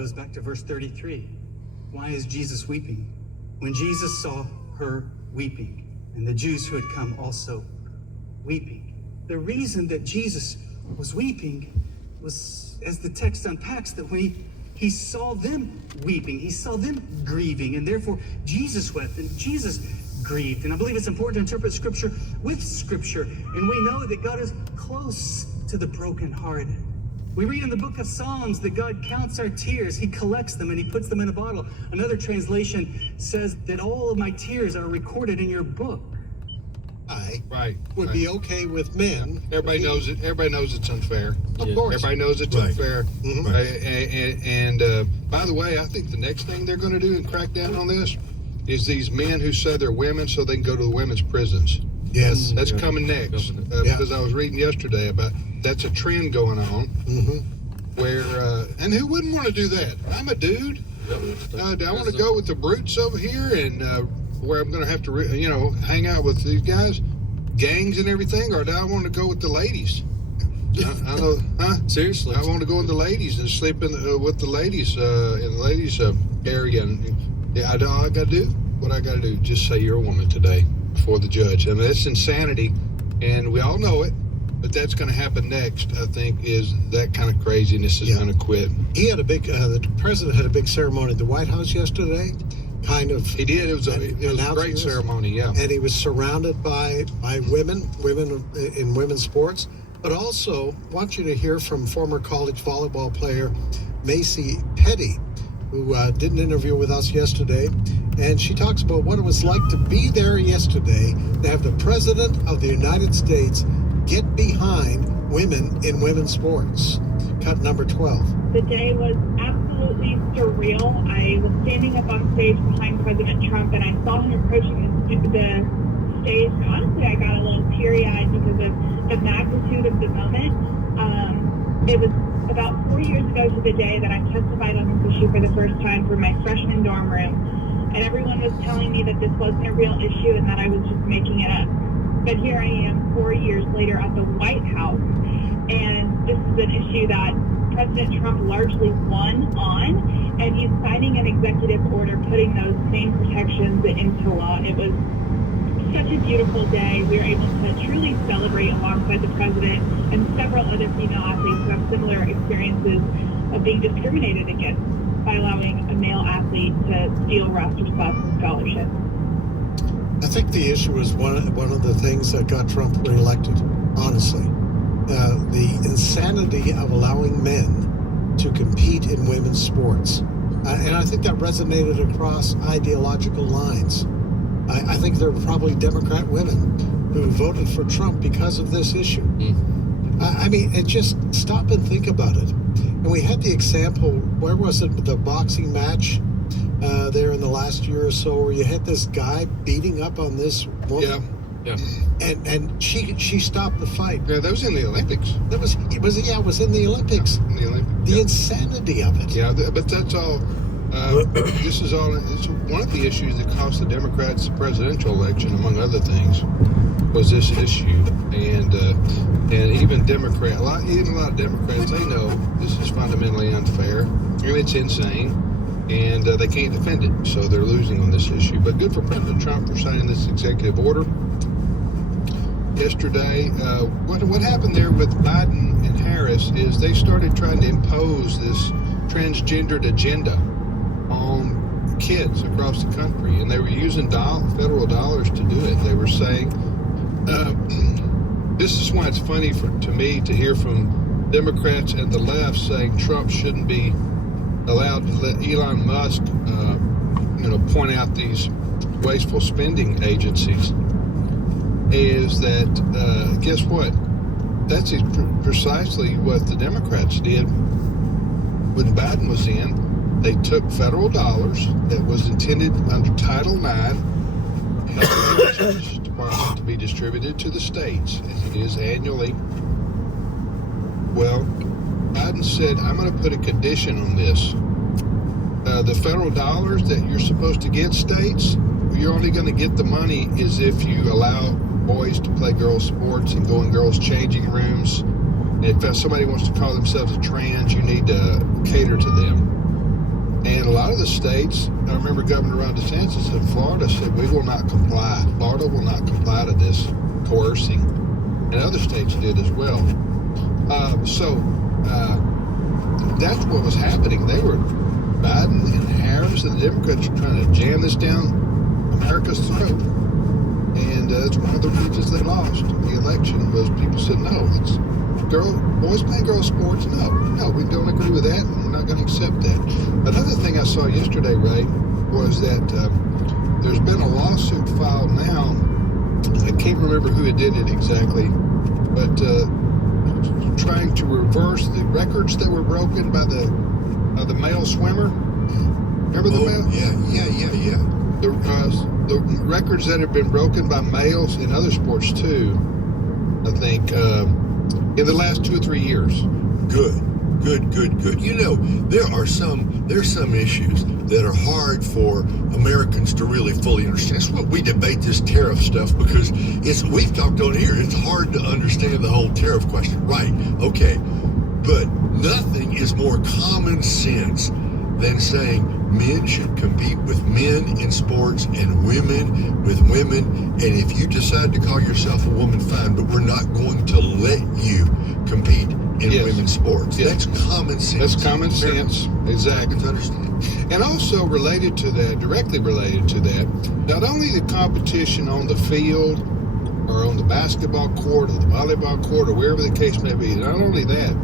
goes back to verse 33. Why is Jesus weeping? When Jesus saw her weeping, and the Jews who had come also weeping. The reason that Jesus was weeping was, as the text unpacks, that when he saw them weeping, he saw them grieving, and therefore Jesus wept and Jesus grieved. And I believe it's important to interpret Scripture with Scripture, and we know that God is close to the brokenhearted. We read in the book of Psalms that God counts our tears, he collects them, and he puts them in a bottle. Another translation says that all of my tears are recorded in your book. I would be okay with men. Everybody knows it. Everybody knows it's unfair. Of course. Everybody knows it's unfair. Mm-hmm. And by the way, I think the next thing they're going to do and crack down on this is these men who say they're women so they can go to the women's prisons. Yes. That's coming next. Because I was reading yesterday about that's a trend going on. Mm-hmm. Where, and who wouldn't want to do that? I'm a dude. Do I want to go with the brutes over here and where I'm going to have to, hang out with these guys, gangs and everything, or do I want to go with the ladies? I know, Seriously, I want to go with the ladies and sleep with the ladies in the ladies area. And all I got to do, what I got to do, just say you're a woman today before the judge. I mean, that's insanity, and we all know it. But that's going to happen next, I think, is that kind of craziness is going to quit. He had a big, the president had a big ceremony at the White House yesterday. He did. It was a great ceremony, yeah. And he was surrounded by women in women's sports. But also, I want you to hear from former college volleyball player Macy Petty, who did an interview with us yesterday. And she talks about what it was like to be there yesterday, to have the President of the United States get behind women in women's sports. Cut number 12. The day was absolutely surreal. I was standing up on stage behind President Trump, and I saw him approaching the stage. Honestly, I got a little teary-eyed because of the magnitude of the moment. It was about 4 years ago to the day that I testified on this issue for the first time for my freshman dorm room, and everyone was telling me that this wasn't a real issue and that I was just making it up. But here I am 4 years later at the White House, and this is an issue that President Trump largely won on, and he's signing an executive order putting those same protections into law. It was such a beautiful day. We were able to truly celebrate alongside the president and several other female athletes who have similar experiences of being discriminated against by allowing a male athlete to steal roster spots and scholarships. I think the issue is one of the things that got Trump reelected, honestly. The insanity of allowing men to compete in women's sports. And I think that resonated across ideological lines. I think there were probably Democrat women who voted for Trump because of this issue. I mean, just stop and think about it. And we had the example, where was it, the boxing match there in the last year or so, where you had this guy beating up on this woman. Yeah. And she stopped the fight. Yeah, that was in the Olympics. It was in the Olympics. In the Olympics. The insanity of it. Yeah, but that's all. This is all. It's one of the issues that cost the Democrats the presidential election, among other things, was this issue. And even a lot of Democrats, they know this is fundamentally unfair and it's insane, and they can't defend it, so they're losing on this issue. But good for President Trump for signing this executive order yesterday. What happened there with Biden and Harris is they started trying to impose this transgendered agenda on kids across the country, and they were using federal dollars to do it. They were saying, this is why it's funny to me to hear from Democrats and the left saying Trump shouldn't be allowed to let Elon Musk, point out these wasteful spending agencies, is that, guess what? That's precisely what the Democrats did when Biden was in. They took federal dollars that was intended under Title IX Health and Human Services Department to be distributed to the states, as it is annually. Well, Biden said, I'm going to put a condition on this. The federal dollars that you're supposed to get states, you're only going to get the money is if you allow boys to play girls' sports and go in girls' changing rooms. And if somebody wants to call themselves a trans, you need to cater to them. And a lot of the states, I remember Governor Ron DeSantis in Florida said, we will not comply. Florida will not comply to this coercing. And other states did as well. That's what was happening. They were, Biden and Harris and the Democrats were trying to jam this down America's throat. And that's one of the reasons they lost the election was people said, no, it's boys play girls sports. No, we don't agree with that, and we're not going to accept that. Another thing I saw yesterday, Ray, was that there's been a lawsuit filed now. I can't remember who did it exactly, but trying to reverse the records that were broken by the male swimmer. Remember the male? Yeah. The records that have been broken by males in other sports too, I think, in the last 2 or 3 years. Good. You know, there's some issues that are hard for Americans to really fully understand. That's what we debate this tariff stuff, because we've talked on here. It's hard to understand the whole tariff question. Right, okay. But nothing is more common sense than saying men should compete with men in sports and women with women. And if you decide to call yourself a woman, fine, but we're not going to let you compete in women's sports. Yes. That's common sense. That's common sense. Exactly. To understand. And also related to that, directly related to that, not only the competition on the field or on the basketball court or the volleyball court or wherever the case may be, not only that,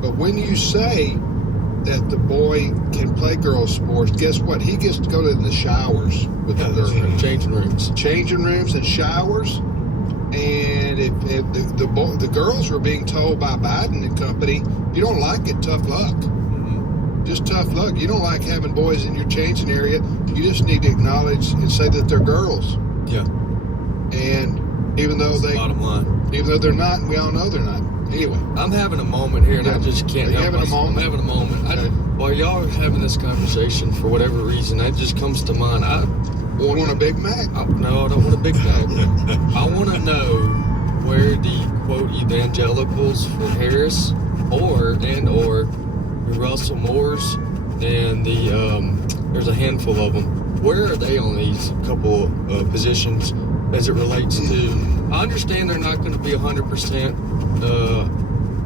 but when you say that the boy can play girls' sports, guess what? He gets to go to the showers with the girls. Changing rooms and showers. And if the girls were being told by Biden and company, you don't like it, tough luck. Just tough luck. You don't like having boys in your changing area. You just need to acknowledge and say that they're girls. Yeah. And even though Bottom line. even though they're not, we all know they're not. Anyway. I'm having a moment here, and I just can't Are you help having a myself. moment? I'm having a moment. Okay. While y'all are having this conversation, for whatever reason, it just comes to mind. I Want a Big Mac? No, I don't want a Big Mac. I want to know where the quote evangelicals for Harris or the Russell Moores and there's a handful of them. Where are they on these couple positions as it relates to? I understand they're not going to be 100%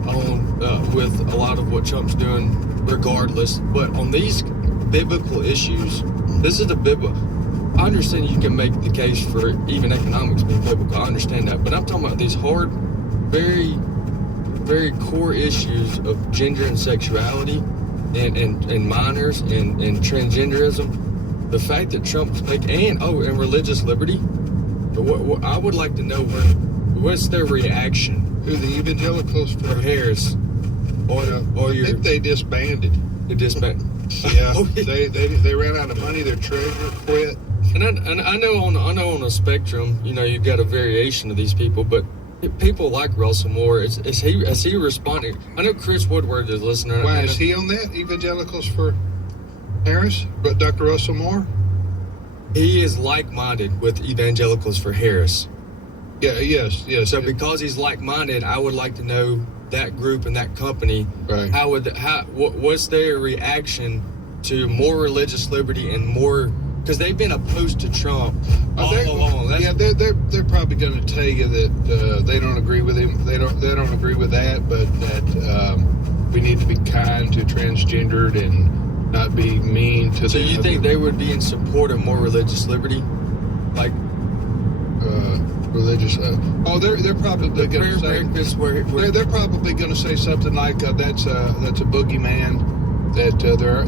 on with a lot of what Trump's doing, regardless. But on these biblical issues, this is the biblical. I understand you can make the case for even economics being biblical. I understand that. But I'm talking about these hard, very, very core issues of gender and sexuality and minors and transgenderism. The fact that Trump's making, and religious liberty. What I would like to know what's their reaction Who, the evangelicals for for Harris or I your think they disbanded. the disband. Yeah, Oh, they ran out of money. Their treasurer quit. And I know on a spectrum, you know, you've got a variation of these people, but people like Russell Moore, is he responding? I know Chris Woodward is listening. Why is he on that? Evangelicals for Harris, but Dr. Russell Moore? He is like-minded with evangelicals for Harris. Yeah, yes. So because he's like-minded, I would like to know that group and that company. Right. What's their reaction to more religious liberty and more? Because they've been opposed to Trump all along. They're probably going to tell you that they don't agree with him. They don't agree with that, but that we need to be kind to transgendered and not be mean to. So you think they would be in support of more religious liberty, like religious? They're probably going to say. They're probably going to say something like that's a boogeyman. That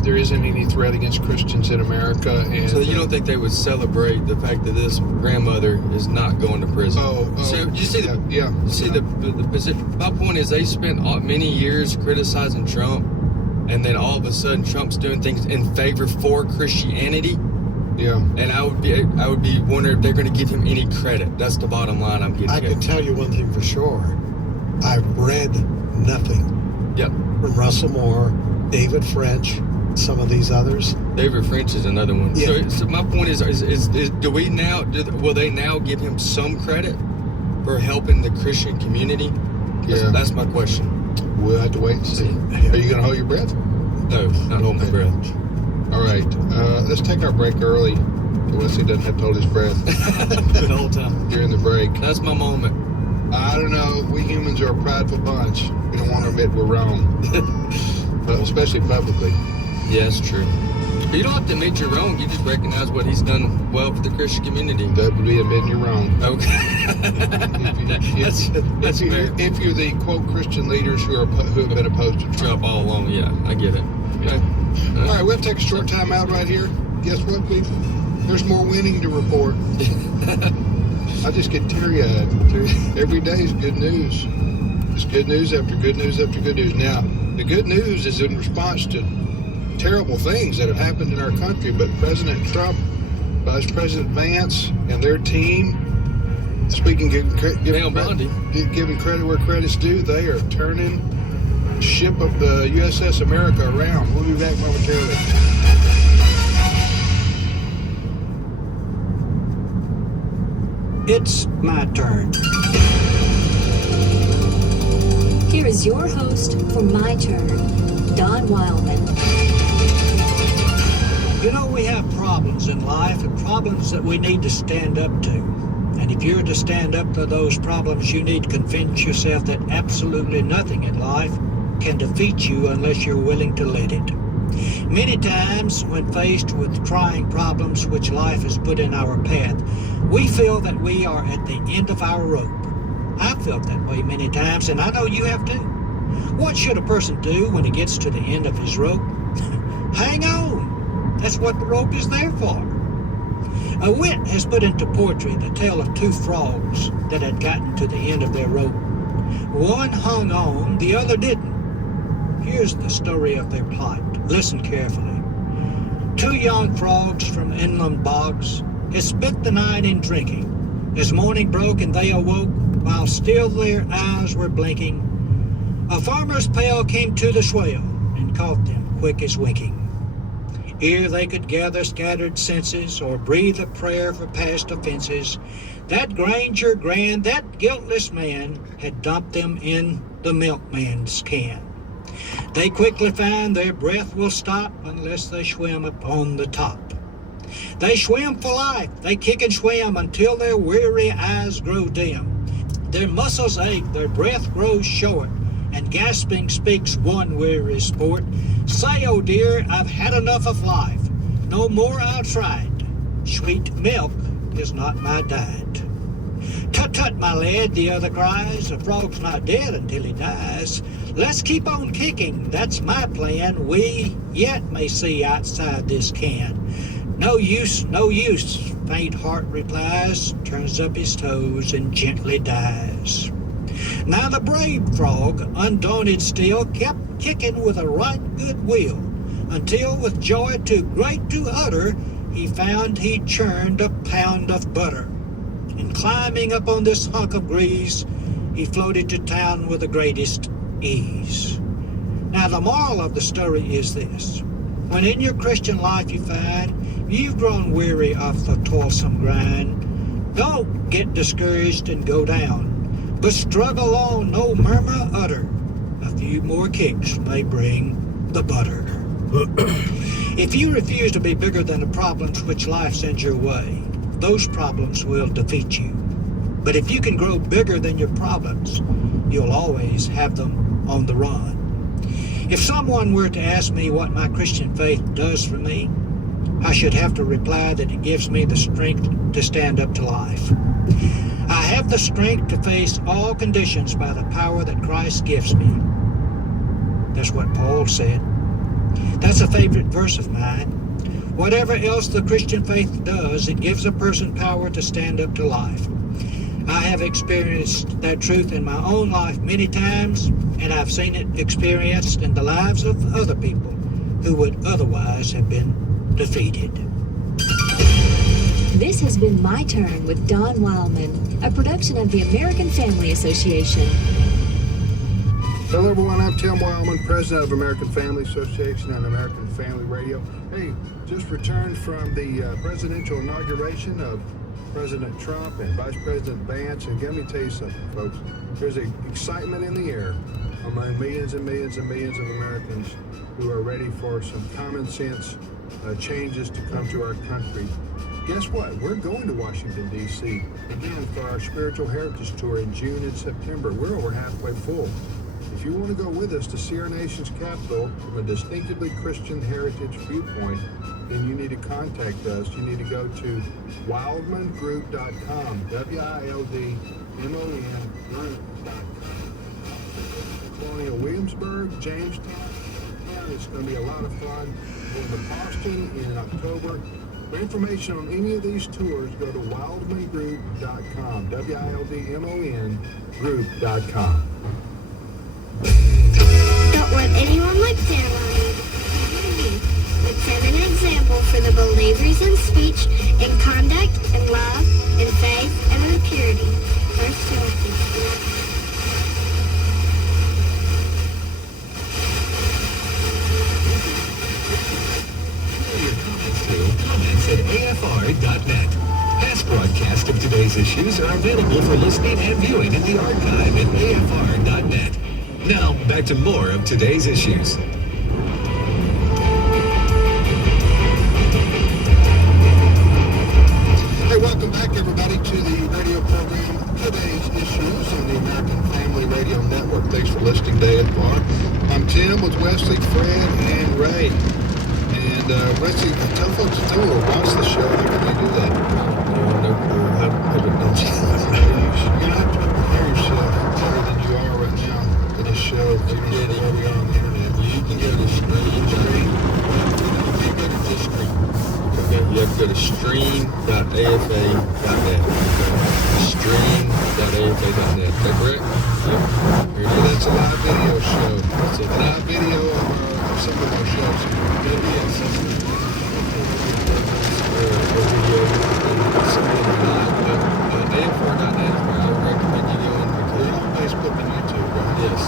there isn't any threat against Christians in America, and So you don't think they would celebrate the fact that this grandmother is not going to prison? So you see the position. My point is they spent many years criticizing Trump, and then all of a sudden Trump's doing things in favor for Christianity. Yeah. And I would be wondering if they're going to give him any credit. That's the bottom line I'm getting I at. can tell you one thing for sure. I've read nothing Yep. from Russell Moore, David French, some of these others. David French is another one. Yeah. So my point is will they now give him some credit for helping the Christian community? That's my question. We'll have to wait and see. Are you going to hold your breath? No, not hold my breath. All right, let's take our break early. So Wesley doesn't have to hold his breath The whole time. during the break. That's my moment. I don't know. We humans are a prideful bunch. We don't want to admit we're wrong, but especially publicly. Yeah, it's true. But you don't have to admit you're wrong. You just recognize what he's done well for the Christian community. That would be admitting you're wrong. Okay. That's fair. If you're the quote Christian leaders who have been opposed to Trump. Trump all along. Yeah, I get it. Okay. All right, we'll take a short time out right here. Guess what, people? There's more winning to report. I just get teary-eyed. Every day is good news. It's good news after good news after good news. Now, the good news is in response to terrible things that have happened in our country, but President Trump, Vice President Vance, and their team, giving credit where credit's due, they are turning the ship of the USS America around. We'll be back momentarily. It's my turn. Here is your host for My Turn, Don Wildman. You know, we have problems in life and problems that we need to stand up to. And if you're to stand up to those problems, you need to convince yourself that absolutely nothing in life can defeat you unless you're willing to let it. Many times, when faced with trying problems which life has put in our path, we feel that we are at the end of our rope. I've felt that way many times, and I know you have too. What should a person do when he gets to the end of his rope? Hang on. That's what the rope is there for. A wit has put into poetry the tale of two frogs that had gotten to the end of their rope. One hung on, the other didn't. Here's the story of their plight. Listen carefully. Two young frogs from inland bogs had spent the night in drinking. As morning broke and they awoke, while still their eyes were blinking, a farmer's pail came to the swale and caught them quick as winking. Ere they could gather scattered senses or breathe a prayer for past offenses, that Granger Grand, that guiltless man, had dumped them in the milkman's can. They quickly find their breath will stop unless they swim upon the top. They swim for life, they kick and swim until their weary eyes grow dim. Their muscles ache, their breath grows short, and gasping speaks one weary sport. Say, oh dear, I've had enough of life, no more I'll try it. Sweet milk is not my diet. Tut tut, my lad, the other cries, a frog's not dead until he dies. Let's keep on kicking, that's my plan. We yet may see outside this can. No use, faint heart replies, turns up his toes and gently dies. Now the brave frog, undaunted still, kept kicking with a right good will, until with joy too great to utter, he found he'd churned a pound of butter. And climbing up on this hunk of grease, he floated to town with the greatest ease. Now the moral of the story is this. When in your Christian life you find you've grown weary of the toilsome grind, don't get discouraged and go down, but struggle on, no murmur utter. A few more kicks may bring the butter. If you refuse to be bigger than the problems which life sends your way, those problems will defeat you. But if you can grow bigger than your problems, you'll always have them on the run. If someone were to ask me what my Christian faith does for me, I should have to reply that it gives me the strength to stand up to life. I have the strength to face all conditions by the power that Christ gives me. That's what Paul said. That's a favorite verse of mine. Whatever else the Christian faith does, it gives a person power to stand up to life. I have experienced that truth in my own life many times, and I've seen it experienced in the lives of other people who would otherwise have been defeated. This has been My Turn with Don Wildman, a production of the American Family Association. Hello everyone, I'm Tim Wildman, President of American Family Association and American Family Radio. Hey, just returned from the presidential inauguration of President Trump and Vice President Vance, and let me tell you something, folks. There's excitement in the air. among millions and millions and millions of Americans who are ready for some common sense changes to come to our country. Guess what? We're going to Washington, D.C. again for our Spiritual Heritage Tour in June and September. We're over halfway full. If you want to go with us to see our nation's capital from a distinctively Christian heritage viewpoint, then you need to contact us. You need to go to wildmangroup.com, WILDMON group.com. Colonial Williamsburg, Jamestown. It's going to be a lot of fun. Going to Boston in October. For information on any of these tours, go to wildmangroup.com, WILDMON group.com. Don't let anyone look down on you. But set an example for the believers in speech, in conduct, in love, in faith, and in purity. 1 Timothy 4. Comments at AFR.net. Past broadcasts of today's issues are available for listening and viewing in the archive at AFR.net. Now, back to more of today's issues. Hey, welcome back, everybody, to the radio program Today's Issues on the American Family Radio Network. Thanks for listening to AFR. I'm Tim with Wesley, Fred, and Ray. And Wesley, tell folks to watch the show. How can they do that? No clue. I haven't done You're going to have to prepare yourself better than you are right now for this show. You can get it on the internet. You can go to stream. You go to this stream. Okay, you have to go to stream.afa.net. Stream.afa.net. Is that correct? Yep. So that's a live video show. That's a live video of some of our shows. AFR.net is where I would recommend you going because We're on Facebook and YouTube, right? yes.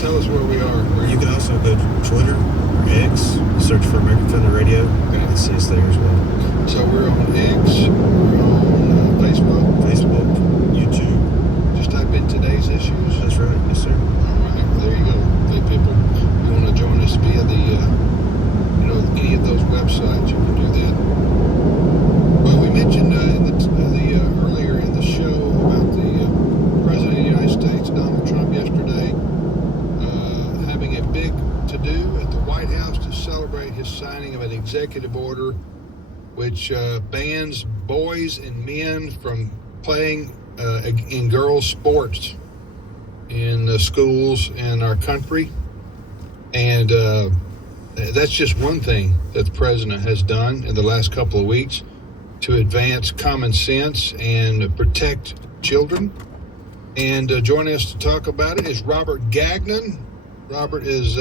Tell us where we are. You can also go to Twitter or X, search for American Family Radio, and it says there as well. So we're on X, we're on Facebook, YouTube. Just type in Today's Issues. That's right, yes sir. All right, well, there you go. Hey, people, you want to join us via the, any of those websites, you can do that. Well, we mentioned earlier in the show about the President of the United States, Donald Trump, yesterday having a big to-do at the White House to celebrate his signing of an executive order which bans boys and men from playing in girls' sports in the schools in our country. And that's just one thing that the president has done in the last couple of weeks to advance common sense and protect children. And joining us to talk about it is Robert Gagnon. Robert is